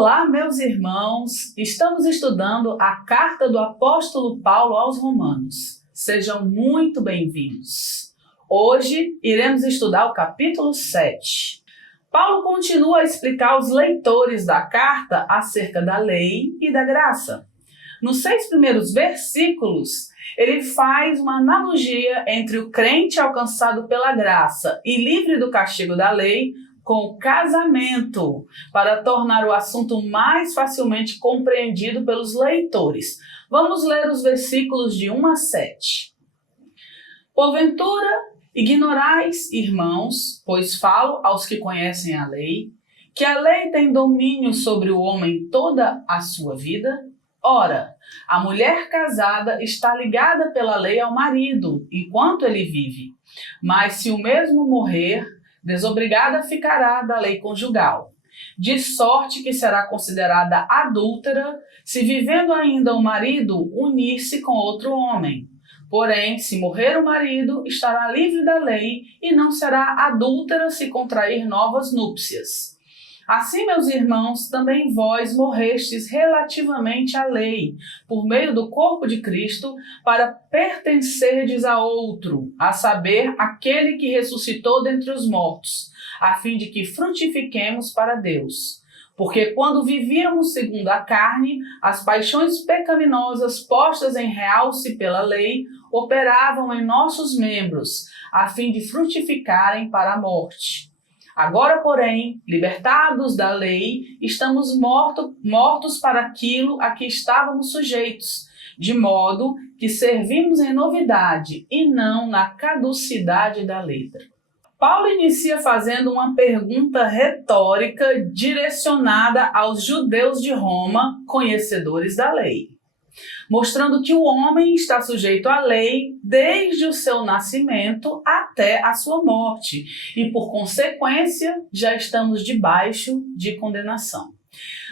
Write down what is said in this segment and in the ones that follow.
Olá, meus irmãos! Estamos estudando a carta do apóstolo Paulo aos Romanos. Sejam muito bem-vindos. Hoje iremos estudar o capítulo 7. Paulo continua a explicar aos leitores da carta acerca da lei e da graça. Nos 6 primeiros versículos, ele faz uma analogia entre o crente alcançado pela graça e livre do castigo da lei com o casamento, para tornar o assunto mais facilmente compreendido pelos leitores. Vamos ler os versículos de 1 a 7. Porventura, ignorais, irmãos, pois falo aos que conhecem a lei, que a lei tem domínio sobre o homem toda a sua vida? Ora, a mulher casada está ligada pela lei ao marido, enquanto ele vive. Mas se o mesmo morrer, desobrigada ficará da lei conjugal, de sorte que será considerada adúltera se vivendo ainda o marido unir-se com outro homem. Porém, se morrer o marido, estará livre da lei e não será adúltera se contrair novas núpcias. Assim, meus irmãos, também vós morrestes relativamente à lei, por meio do corpo de Cristo, para pertencerdes a outro, a saber, aquele que ressuscitou dentre os mortos, a fim de que frutifiquemos para Deus. Porque quando vivíamos segundo a carne, as paixões pecaminosas postas em realce pela lei operavam em nossos membros, a fim de frutificarem para a morte. Agora, porém, libertados da lei, estamos mortos para aquilo a que estávamos sujeitos, de modo que servimos em novidade e não na caducidade da letra. Paulo inicia fazendo uma pergunta retórica direcionada aos judeus de Roma, conhecedores da lei, mostrando que o homem está sujeito à lei desde o seu nascimento até a sua morte e, por consequência, já estamos debaixo de condenação.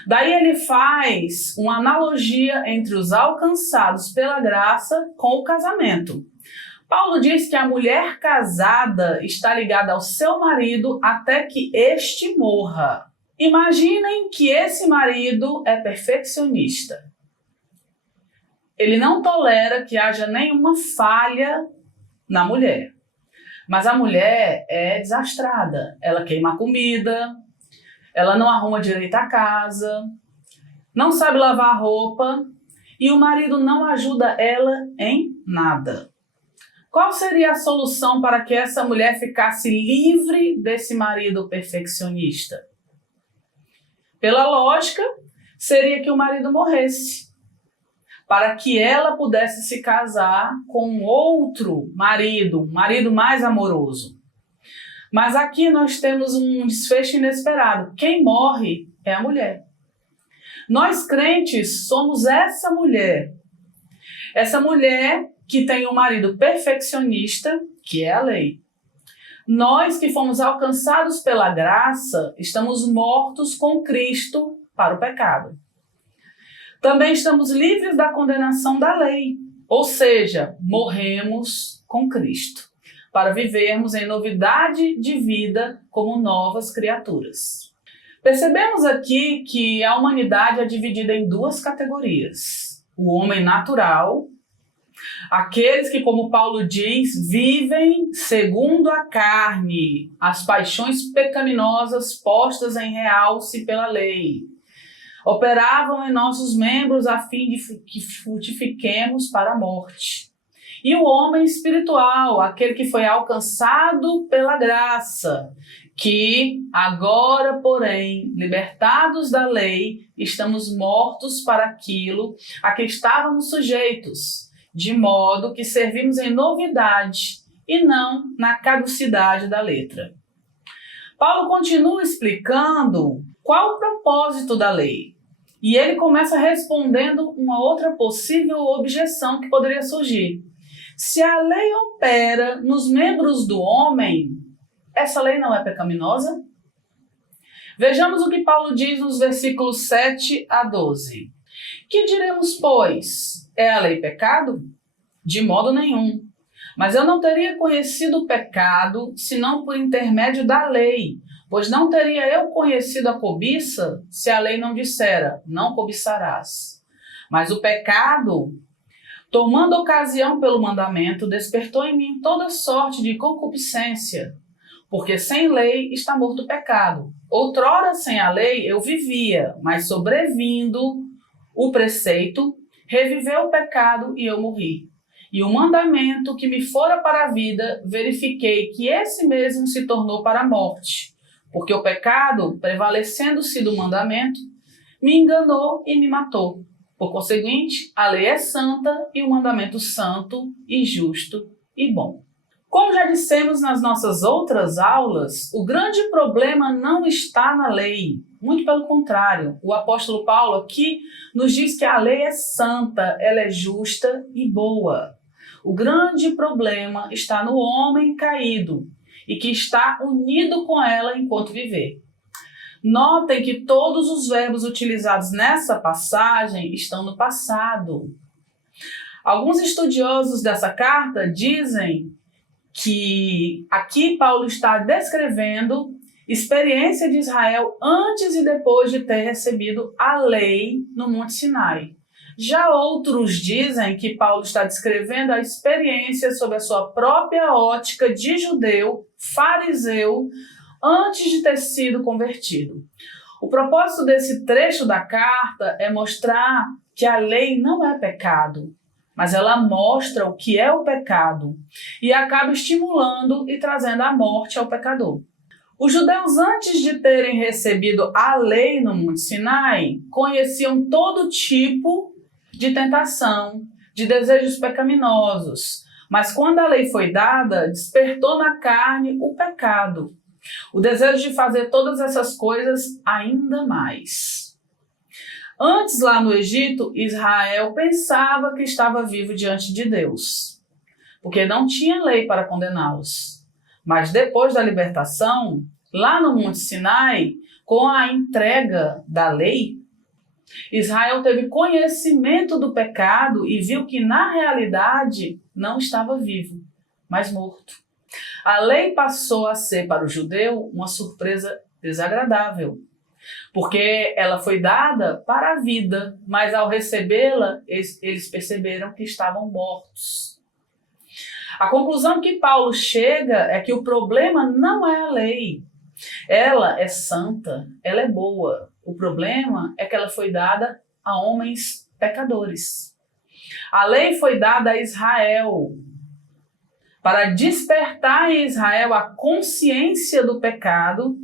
Daí ele faz uma analogia entre os alcançados pela graça com o casamento. Paulo diz que a mulher casada está ligada ao seu marido até que este morra. Imaginem que esse marido é perfeccionista. Ele não tolera que haja nenhuma falha na mulher. Mas a mulher é desastrada. Ela queima a comida, ela não arruma direito a casa, não sabe lavar a roupa e o marido não ajuda ela em nada. Qual seria a solução para que essa mulher ficasse livre desse marido perfeccionista? Pela lógica, seria que o marido morresse, para que ela pudesse se casar com outro marido, um marido mais amoroso. Mas aqui nós temos um desfecho inesperado. Quem morre é a mulher. Nós crentes somos essa mulher que tem um marido perfeccionista, que é a lei. Nós que fomos alcançados pela graça, estamos mortos com Cristo para o pecado. Também estamos livres da condenação da lei, ou seja, morremos com Cristo, para vivermos em novidade de vida como novas criaturas. Percebemos aqui que a humanidade é dividida em 2 categorias. O homem natural, aqueles que, como Paulo diz, vivem segundo a carne, as paixões pecaminosas postas em realce pela lei. Operavam em nossos membros a fim de que frutifiquemos para a morte. E o homem espiritual, aquele que foi alcançado pela graça, que agora, porém, libertados da lei, estamos mortos para aquilo a que estávamos sujeitos, de modo que servimos em novidade e não na caducidade da letra. Paulo continua explicando qual o propósito da lei. E ele começa respondendo uma outra possível objeção que poderia surgir. Se a lei opera nos membros do homem, essa lei não é pecaminosa? Vejamos o que Paulo diz nos versículos 7 a 12. Que diremos, pois? É a lei pecado? De modo nenhum. Mas eu não teria conhecido o pecado senão por intermédio da lei, Pois não teria eu conhecido a cobiça se a lei não dissera, não cobiçarás. Mas o pecado, tomando ocasião pelo mandamento, despertou em mim toda sorte de concupiscência, porque sem lei está morto o pecado. Outrora sem a lei eu vivia, mas sobrevindo o preceito, reviveu o pecado e eu morri. E o mandamento que me fora para a vida, verifiquei que esse mesmo se tornou para a morte, porque o pecado, prevalecendo-se do mandamento, me enganou e me matou. Por conseguinte, a lei é santa e o mandamento santo e justo e bom. Como já dissemos nas nossas outras aulas, o grande problema não está na lei. Muito pelo contrário, o apóstolo Paulo aqui nos diz que a lei é santa, ela é justa e boa. O grande problema está no homem caído e que está unido com ela enquanto viver. Notem que todos os verbos utilizados nessa passagem estão no passado. Alguns estudiosos dessa carta dizem que aqui Paulo está descrevendo experiência de Israel antes e depois de ter recebido a lei no Monte Sinai. Já outros dizem que Paulo está descrevendo a experiência sob a sua própria ótica de judeu, fariseu, antes de ter sido convertido. O propósito desse trecho da carta é mostrar que a lei não é pecado, mas ela mostra o que é o pecado e acaba estimulando e trazendo a morte ao pecador. Os judeus, antes de terem recebido a lei no Monte Sinai, conheciam todo tipo de tentação, de desejos pecaminosos, mas quando a lei foi dada, despertou na carne o pecado, o desejo de fazer todas essas coisas ainda mais. Antes, lá no Egito, Israel pensava que estava vivo diante de Deus, porque não tinha lei para condená-los. Mas depois da libertação, lá no Monte Sinai, com a entrega da lei, Israel teve conhecimento do pecado e viu que, na realidade, não estava vivo, mas morto. A lei passou a ser para o judeu uma surpresa desagradável, porque ela foi dada para a vida, mas ao recebê-la, eles perceberam que estavam mortos. A conclusão que Paulo chega é que o problema não é a lei. Ela é santa, ela é boa. O problema é que ela foi dada a homens pecadores. A lei foi dada a Israel para despertar em Israel a consciência do pecado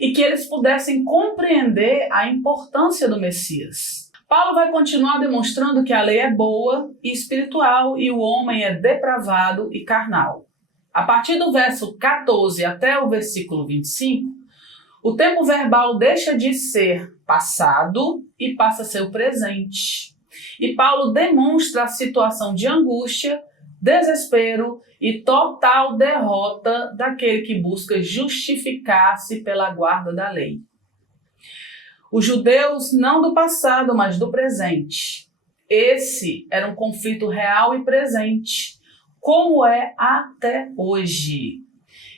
e que eles pudessem compreender a importância do Messias. Paulo vai continuar demonstrando que a lei é boa e espiritual e o homem é depravado e carnal. A partir do verso 14 até o versículo 25, o tempo verbal deixa de ser passado e passa a ser o presente. E Paulo demonstra a situação de angústia, desespero e total derrota daquele que busca justificar-se pela guarda da lei. Os judeus não do passado, mas do presente. Esse era um conflito real e presente, como é até hoje,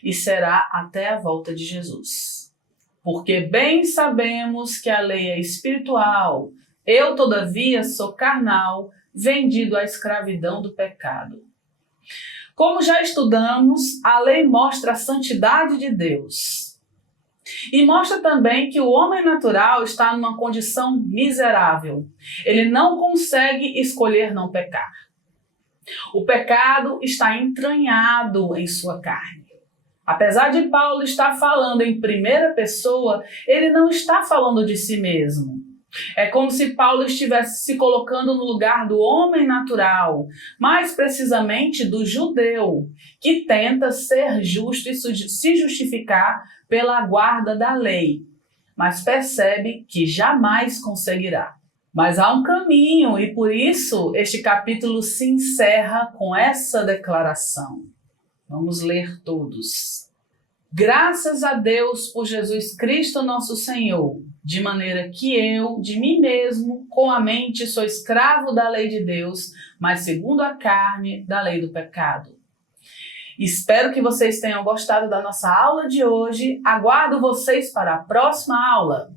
e será até a volta de Jesus. Porque bem sabemos que a lei é espiritual, eu, todavia, sou carnal, vendido à escravidão do pecado. Como já estudamos, a lei mostra a santidade de Deus. E mostra também que o homem natural está numa condição miserável. Ele não consegue escolher não pecar. O pecado está entranhado em sua carne. Apesar de Paulo estar falando em primeira pessoa, ele não está falando de si mesmo. É como se Paulo estivesse se colocando no lugar do homem natural, mais precisamente do judeu, que tenta ser justo e se justificar pela guarda da lei, mas percebe que jamais conseguirá. Mas há um caminho e por isso este capítulo se encerra com essa declaração. Vamos ler todos. Graças a Deus por Jesus Cristo nosso Senhor, de maneira que eu, de mim mesmo, com a mente, sou escravo da lei de Deus, mas segundo a carne, da lei do pecado. Espero que vocês tenham gostado da nossa aula de hoje. Aguardo vocês para a próxima aula.